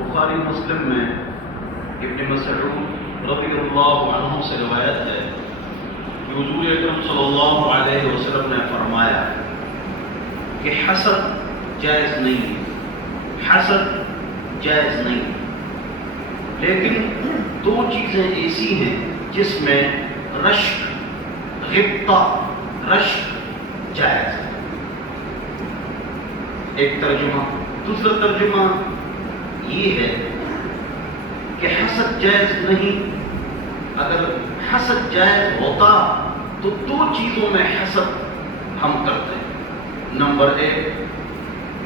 بخاری مسلم میں ابن مسعود رضی اللہ عنہ سے روایت ہے کہ حضور اکرم صلی اللہ علیہ وسلم نے فرمایا کہ حسد جائز نہیں ہے، حسد جائز نہیں ہے، لیکن دو چیزیں ایسی ہیں جس میں رشک، غبطہ، رشک جائز ہے۔ ایک ترجمہ، دوسرا ترجمہ یہ ہے کہ حسد جائز نہیں۔ اگر حسد جائز ہوتا تو دو چیزوں میں حسد ہم کرتے ہیں۔ نمبر ایک،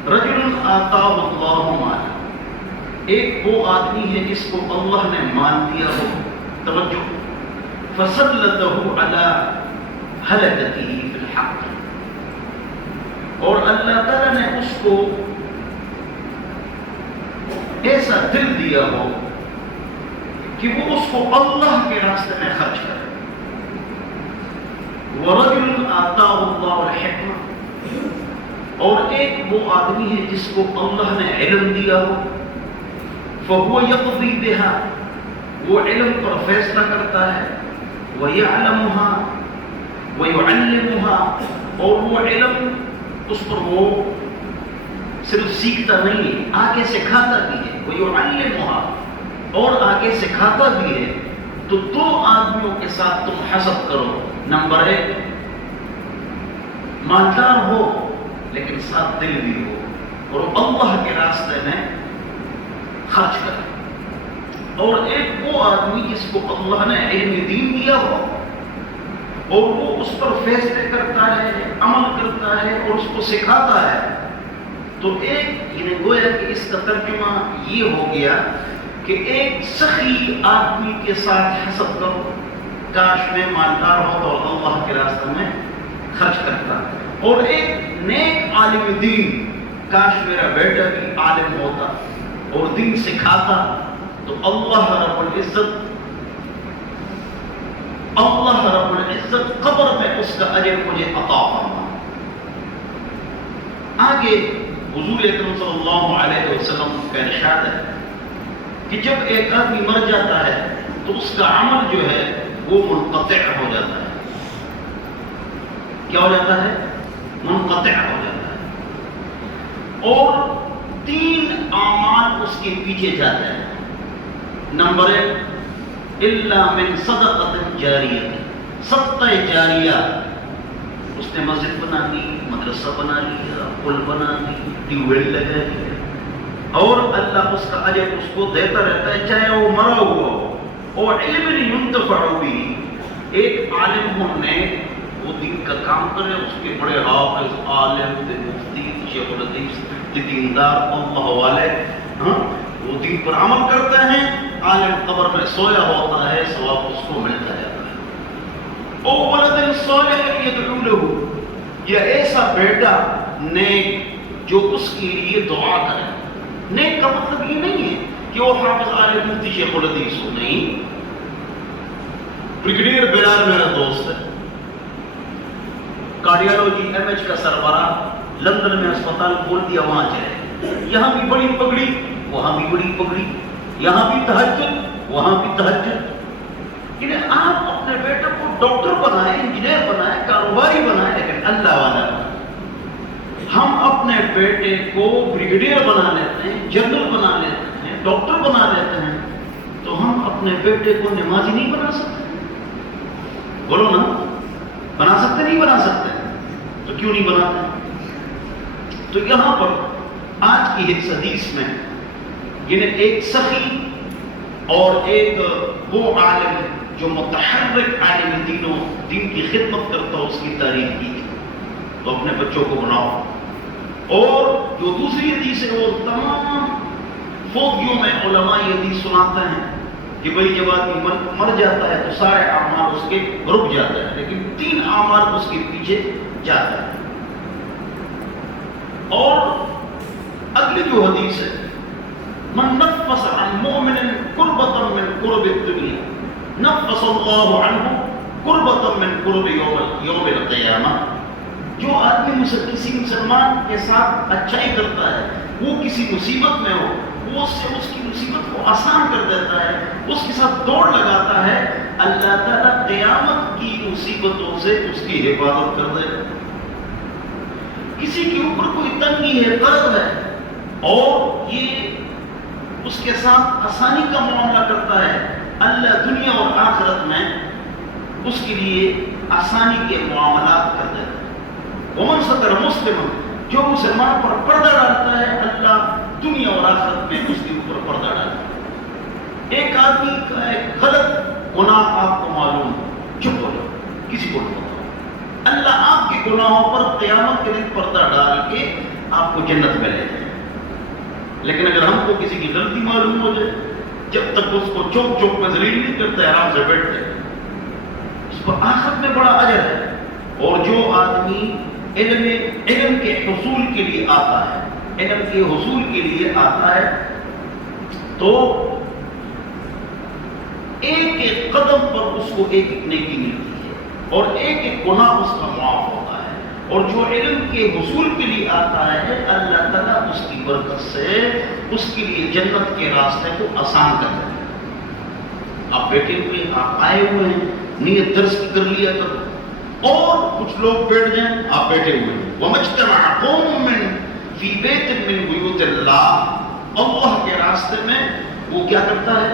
رجل آتاہ اللہ مالا، ایک وہ آدمی ہے جس کو اللہ نے مان دیا ہو، توجہ، فسلطہ علی ہلکتہ فی الحق، اور اللہ تعالیٰ نے اس کو ایسا دل دیا ہو کہ وہ اس کو اللہ کے راستے میں خرچ کرے۔ وَرَجُلٌ آتَاهُ اللَّهُ الْحِكْمَةَ، اور ایک وہ آدمی ہے جس کو اللہ نے علم دیا ہو، فَهُوَ يَقْضِي بِهَا، وہ علم پر فیصلہ کرتا ہے، وَيَعْلَمُهَا وَيُعَلِّمُهَا، اور وہ علم اس پر وہ صرف سیکھتا نہیں ہے، آگے سکھاتا بھی ہے، وَيُعَلِّمُهَا، اور آگے سکھاتا بھی ہے۔ تو دو آدمیوں کے ساتھ تم حسد کرو۔ نمبر ایک، مالدار ہو لیکن ساتھ دل بھی ہو اور اللہ کے راستے میں خرچ کرے، اور ایک وہ آدمی جس کو اللہ نے علم دین دیا ہو اور وہ اس پر فیصلے کرتا ہے، عمل کرتا ہے اور اس کو سکھاتا ہے۔ تو ایک یعنی گویا کہ اس کا ترجمہ یہ ہو گیا کہ ایک سخی آدمی کے ساتھ حسد کرو، کاش میں مالدار ہوتا اور اللہ کے راستے میں خرچ کرتا، اور ایک نیک عالم دین، کاش میرا بیٹا بھی عالم ہوتا اور دین سکھاتا، تو اللہ رب العزت قبر میں اس کا اجر مجھے عطا فرما۔ آگے حضور اکرم صلی اللہ علیہ وسلم کا ارشاد ہے کہ جب ایک آدمی مر جاتا ہے تو اس کا عمل جو ہے وہ منقطع ہو جاتا ہے۔ کیا ہو جاتا ہے؟ منقطع ہو جاتا ہے، اور تین اعمال اس کے پیچھے جاتے ہیں۔ نمبر ایک، الا من صدقۃ جاریہ، صدقہ جاریہ، اس نے مسجد بنا دی، مدرسہ بنا لیا، پل بنا دی، ٹیوب ویل لگا دیا، اور اللہ اس کا اجر اس کو دیتا رہتا ہے چاہے وہ مرا ہوا ہو۔ اور علم ينتفع به، ایک عالم ہونے وہ دین کا کام کرے، اس کے بڑے حافظ، عالم، مفتی، شیخ الحدیث، دیندار، اللہ والے، وہ دین پر عمل کرتے ہیں، عالم قبر میں سویا ہوتا ہے، ثواب اس کو ملتا جاتا ہے۔ او ولد صالح يدعو له، یا ایسا بیٹا نیک جو اس کے لیے دعا کرے۔ نیک کا مطلب یہ نہیں ہے کہ وہ حافظ، عالم، مفتی، شیخ الحدیث ہو، نہیں۔ بریگیڈیئر بلال میرا دوست ہے، کارڈیالوجی ایم ایچ کا سربراہ، لندن میں اسپتال کھول دیا، وہاں چلے، یہاں بھی بڑی پگڑی، وہاں بھی بڑی پگڑی، یہاں بھی تہجد، وہاں بھی تہجد۔ یعنی آپ اپنے بیٹے کو ڈاکٹر بنائیں، انجینئر بنائیں، کاروباری بنائیں، لیکن اللہ والا بنائیں۔ ہم اپنے بیٹے کو بریگیڈیئر بنا لیتے ہیں، جنرل بنا لیتے ہیں، ڈاکٹر بنا لیتے ہیں، تو ہم اپنے بیٹے کو نمازی نہیں بنا سکتے؟ بولو نا، بنا سکتے نہیں بنا سکتے؟ تو کیوں نہیں بناتے؟ تو یہاں پر آج کی اس حدیث میں یعنی ایک سخی اور ایک وہ عالم جو متحرک عالم دین کی خدمت کرتا ہو، اس کی تعریف کی ہے۔ تو اپنے بچوں کو بناؤ۔ اور جو دوسری حدیث ہے وہ تمام فوتیوں میں علماء یہ حدیث سناتے ہیں کہ بھئی جب آدمی مر جاتا ہے تو سارے اعمال اس کے رک جاتے ہیں، لیکن تین اعمال اس کے پیچھے جاتے ہیں۔ اور اگلی جو حدیث ہے، من نفس عن مؤمن کربۃ من کرب الدنیا نفس اللہ عنہ کربۃ من کرب یوم القیامہ، جو آدمی کسی مسلمان کے ساتھ اچھائی کرتا ہے، وہ کسی مصیبت میں ہو، وہ اس سے اس کی آسان کر دیتا ہے، اس کے ساتھ دوڑ لگاتا ہے، اللہ تعالیٰ قیامت کی مصیبتوں سے اس کی حفاظت کر دے گا۔ کسی کے اوپر کوئی تنگی ہے، قرض ہے، اور یہ اس کے ساتھ آسانی کا معاملہ کرتا ہے، اللہ دنیا اور آخرت میں اس کے لیے آسانی کے معاملات کر دیتا ہے۔ ومن ستر مسلم، جو مسلمان پر پردہ ڈالتا ہے، اللہ دنیا اور آخرت میں اس کے اوپر پردہ ڈالتا ہے۔ ایک آدمی کا ایک غلط گناہ آپ کو معلوم، چپ ہو جاؤ، کسی کو نہیں بتاؤ، اللہ آپ کے گناہوں پر قیامت کے دن پردہ ڈال کے آپ کو جنت میں لے جائے۔ لیکن اگر ہم کو کسی کی غلطی معلوم ہو جائے، جب تک اس کو چوک چوک میں ذلیل نہیں کرتے، آرام سے بیٹھتے، اس پر آخرت میں بڑا اجر ہے۔ اور جو آدمی علم کے حصول کے لیے آتا ہے، علم کے حصول کے لیے آتا ہے، تو ایک ایک قدم پر اس کو ایک ایک نیکی ملتی ہے، اور ایک ایک گناہ اس کا معاف ہوتا ہے۔ اور جو علم کے حصول کے لیے آتا ہے، اللہ تعالیٰ اس کی برکت سے اس کے لیے جنت کے راستے کو آسان کر دیتا ہے۔ آپ بیٹھے ہوئے، آپ آئے ہوئے ہیں، نیت درس کی کر لیا کرو، اور کچھ لوگ بیٹھ جائیں، آپ بیٹھے ہوئے ہیں۔ وَمَجْتَمَعَ قَوْمٌ فِي بَيْتٍ مِّن بُيُوتِ اللَّهِ، اللہ کے راستے میں وہ کیا کرتا ہے؟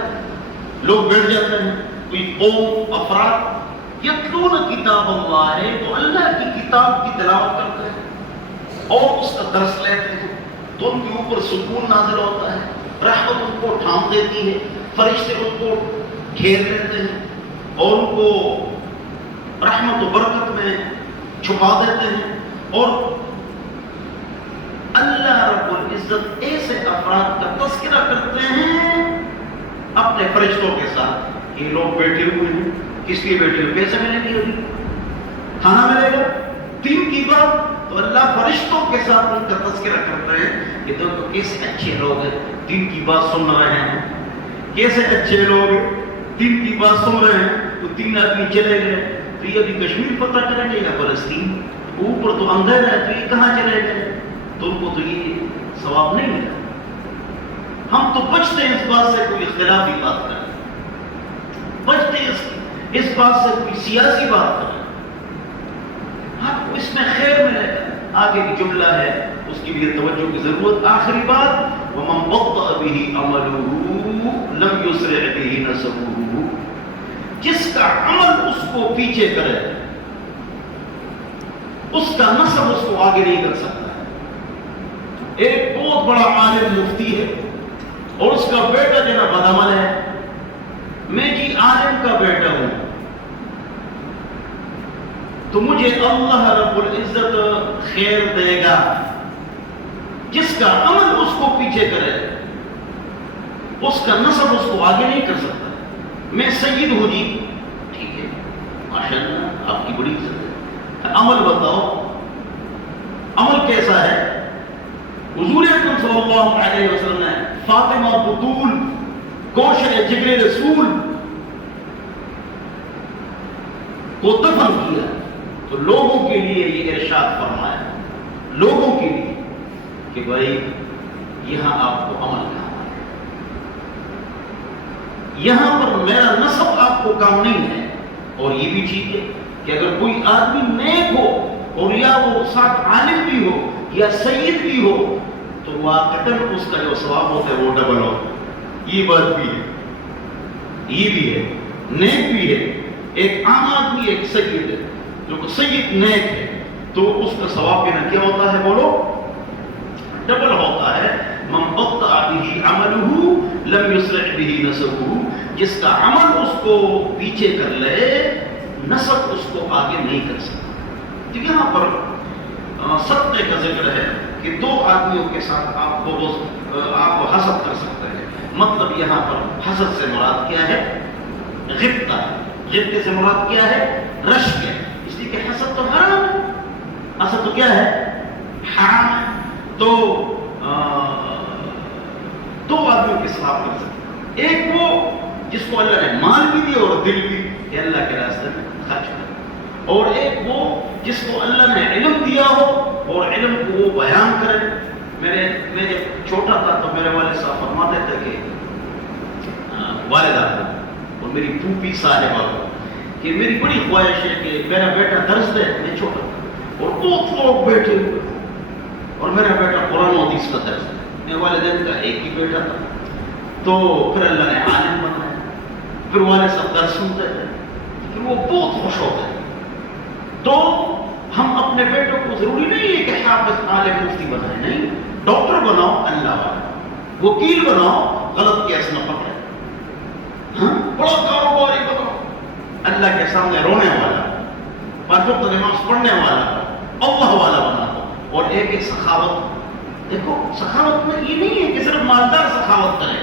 لوگ بیٹھ جاتے ہیں، کوئی قوم، افراد یتلون کتاب اللہ ہے، تو اللہ کی کتاب کی تلاوت کرتے ہیں اور اس کا درس لیتے ہیں، تو ان کے اوپر سکون نازل ہوتا ہے، رحمت ان کو ڈھانپ دیتی ہے، فرشتے ان کو گھیر لیتے ہیں اور ان کو رحمت و برکت میں چھپا دیتے ہیں۔ اور اللہ رب العزت ایسے افراد کا تذکرہ کرتے ہیں اپنے فرشتوں کے ساتھ، یہ لوگ بیٹھے ہوئے ہیں، کس لیے بیٹھے ہوئے؟ پیسے ملے گی، ابھی کھانا ملے گا، دین کی بات، تو اللہ فرشتوں کے ساتھ ان کا تذکرہ کرتے ہیں کہ دیکھو کیسے اچھے لوگ ہیں، دین کی بات سن رہے ہیں، کیسے اچھے لوگ دین کی بات سن رہے ہیں۔ تو 3 آدمی چلے گئے، تو یہ ابھی کشمیر فتح کریں گے یا فلسطین؟ اوپر تو اندھیر ہے، تو یہ کہاں چلے گئے؟ تو ان کو تو یہ ثواب نہیں ملا۔ ہم تو بچتے ہیں اس بات سے کوئی اختلافی بات کریں، بچتے ہیں اس بات سے کوئی سیاسی بات کریں، آپ کو اس میں خیر ملے گا۔ آگے کی جملہ ہے، اس کی بھی توجہ کی ضرورت۔ آخری بات، وَمَنْ بَطَّأَ بِهِ عَمَلُهُ لَمْ يُسْرِعْ بِهِ نَسَبُهُ، جس کا عمل اس کو پیچھے کرے، اس کا نسب اس کو آگے نہیں کر سکتا۔ ایک بہت بڑا عالم مفتی ہے اور اس کا بیٹا جو نا بدعمل ہے، میں جی عالم کا بیٹا ہوں، تو مجھے اللہ رب العزت خیر دے گا۔ جس کا عمل اس کو پیچھے کرے، اس کا نسب اس کو آگے نہیں کر سکتا۔ میں سید ہوں جی، ٹھیک ہے، ماشاءاللہ آپ کی بڑی عزت ہے، عمل بتاؤ، عمل کیسا ہے؟ حضور اکرم صلی اللہ علیہ وسلم نے فاطمہ بطول گوشہ جگر رسول کو دفن کیا، تو لوگوں کے لیے یہ ارشاد فرمایا، لوگوں کے لیے کہ بھائی یہاں آپ کو عمل کرنا ہے، یہاں پر میرا نسب آپ کو کام نہیں ہے۔ اور یہ بھی ٹھیک ہے کہ اگر کوئی آدمی نیک ہو اور یا وہ ساتھ عالم بھی ہو یا سید بھی ہو، تو واقعاً اس کا جو ثواب ہوتا ہے وہ ڈبل ہوتا ہے۔ یہ بات بھی ہے، یہ بھی ہے، نیک بھی ہے۔ ایک عام آدمی ایک سید ہے، جو سید نیک ہے، تو اس کا ثواب بھی نہ کیا ہوتا ہے؟ بولو، ڈبل ہوتا ہے۔ من بطأ به عمله لم يسرع به نسبه، جس کا عمل اس کو پیچھے کر لے، نسب اس کو آگے نہیں کر سکتا۔ تو یہاں پر صدقے کا ذکر ہے کہ 2 آدمیوں کے ساتھ آپ کو حسد کر سکتے ہیں۔ مطلب یہاں پر حسد سے مراد کیا ہے؟ غبطہ۔ غبطے سے مراد کیا ہے؟ رشک ہے، اس لیے کہ حسد تو حرام ہے، حسد تو کیا ہے؟ حرام ہے۔ تو 2 آدمیوں کے ساتھ کر سکتے ہیں، ایک وہ جس کو اللہ نے مال بھی دیا اور دل بھی کہ اللہ کے راستے میں خرچ کرے، اور ایک وہ جس کو اللہ نے علم دیا ہو اور علم کو وہ بیان کرے۔ میں جب چھوٹا تھا تو میرے والد صاحب فرماتے تھے کہ والدہ کو اور میری پھوپھی صاحبہ کو کہ میری بڑی خواہش ہے کہ میرا بیٹا درس دے. میں چھوٹا تھا اور بہت لوگ بیٹھے ہوئے اور میرا بیٹا قرآن و حدیث کا درس دے. میرے والدین کا ایک ہی بیٹا تھا تو پھر اللہ نے عالم بنایا. پھر والد صاحب درس سنتے تھے پھر وہ بہت خوش ہوتے تھے. تو ہم اپنے بیٹوں کو ضروری نہیں ہے کہ حافظ عالم مفتی بنائیں. نہیں, ڈاکٹر بناؤ اللہ والا, وکیل بناؤ غلط کیس نہ پکڑے, ہاں بڑا کاروباری بناؤ اللہ کے سامنے رونے والا, پانچ وقت نماز پڑھنے والا, اللہ والا بنا دو. اور ایک سخاوت, دیکھو سخاوت میں یہ نہیں ہے کہ صرف مالدار سخاوت کرے.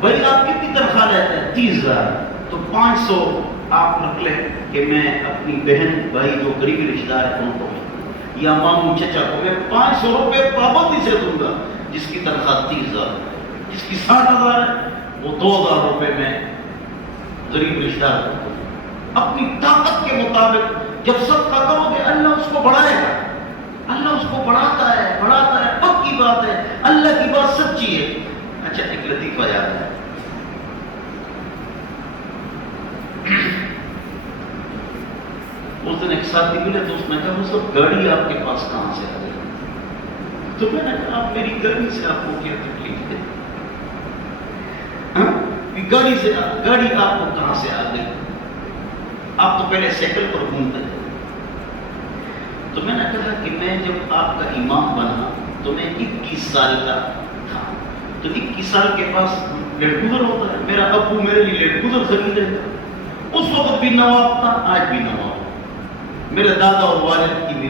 بھائی آپ کتنی تنخواہ لیتے ہیں؟ 30,000. تو 500 آپ رکھ لیں کہ میں اپنی بہن بھائی جو قریبی رشتہ دار ہے ان کو یا ماموں چچا کو میں 500 روپے پابندی سے دوں گا. جس کی تنخواہ 30,000, جس کی 60,000 ہے وہ 2,000 روپے میں غریب رشتہ دار کو. اپنی طاقت کے مطابق جب صدقہ کرو گے اللہ اس کو بڑھائے گا. اللہ اس کو بڑھاتا ہے, بڑھاتا ہے. پکی بات ہے, اللہ کی بات سچی ہے. اچھا ایک لطیفہ یاد ہے. اس دن ایک ساتھی ملے تو اس نے کہا وہ سب گاڑی آپ کے پاس کہاں سے آ گئی؟ تو میں نے کہا آپ میری گاڑی سے آپ کو کیا تکلیف ہے؟ گاڑی آپ کو کہاں سے آ گئی؟ آپ تو پہلے سائیکل پر گھومتے تھے. تو میں نے کہا کہ میں جب آپ کا امام بنا تو میں 21 سال کا تھا. تو 21 سال کے پاس لیٹ گزر ہوتا ہے. میرا ابو میرے لیے لیٹ گزر خریدے تھا. اس وقت بھی نواب تھا, آج بھی نواب. میرے دادا اور والد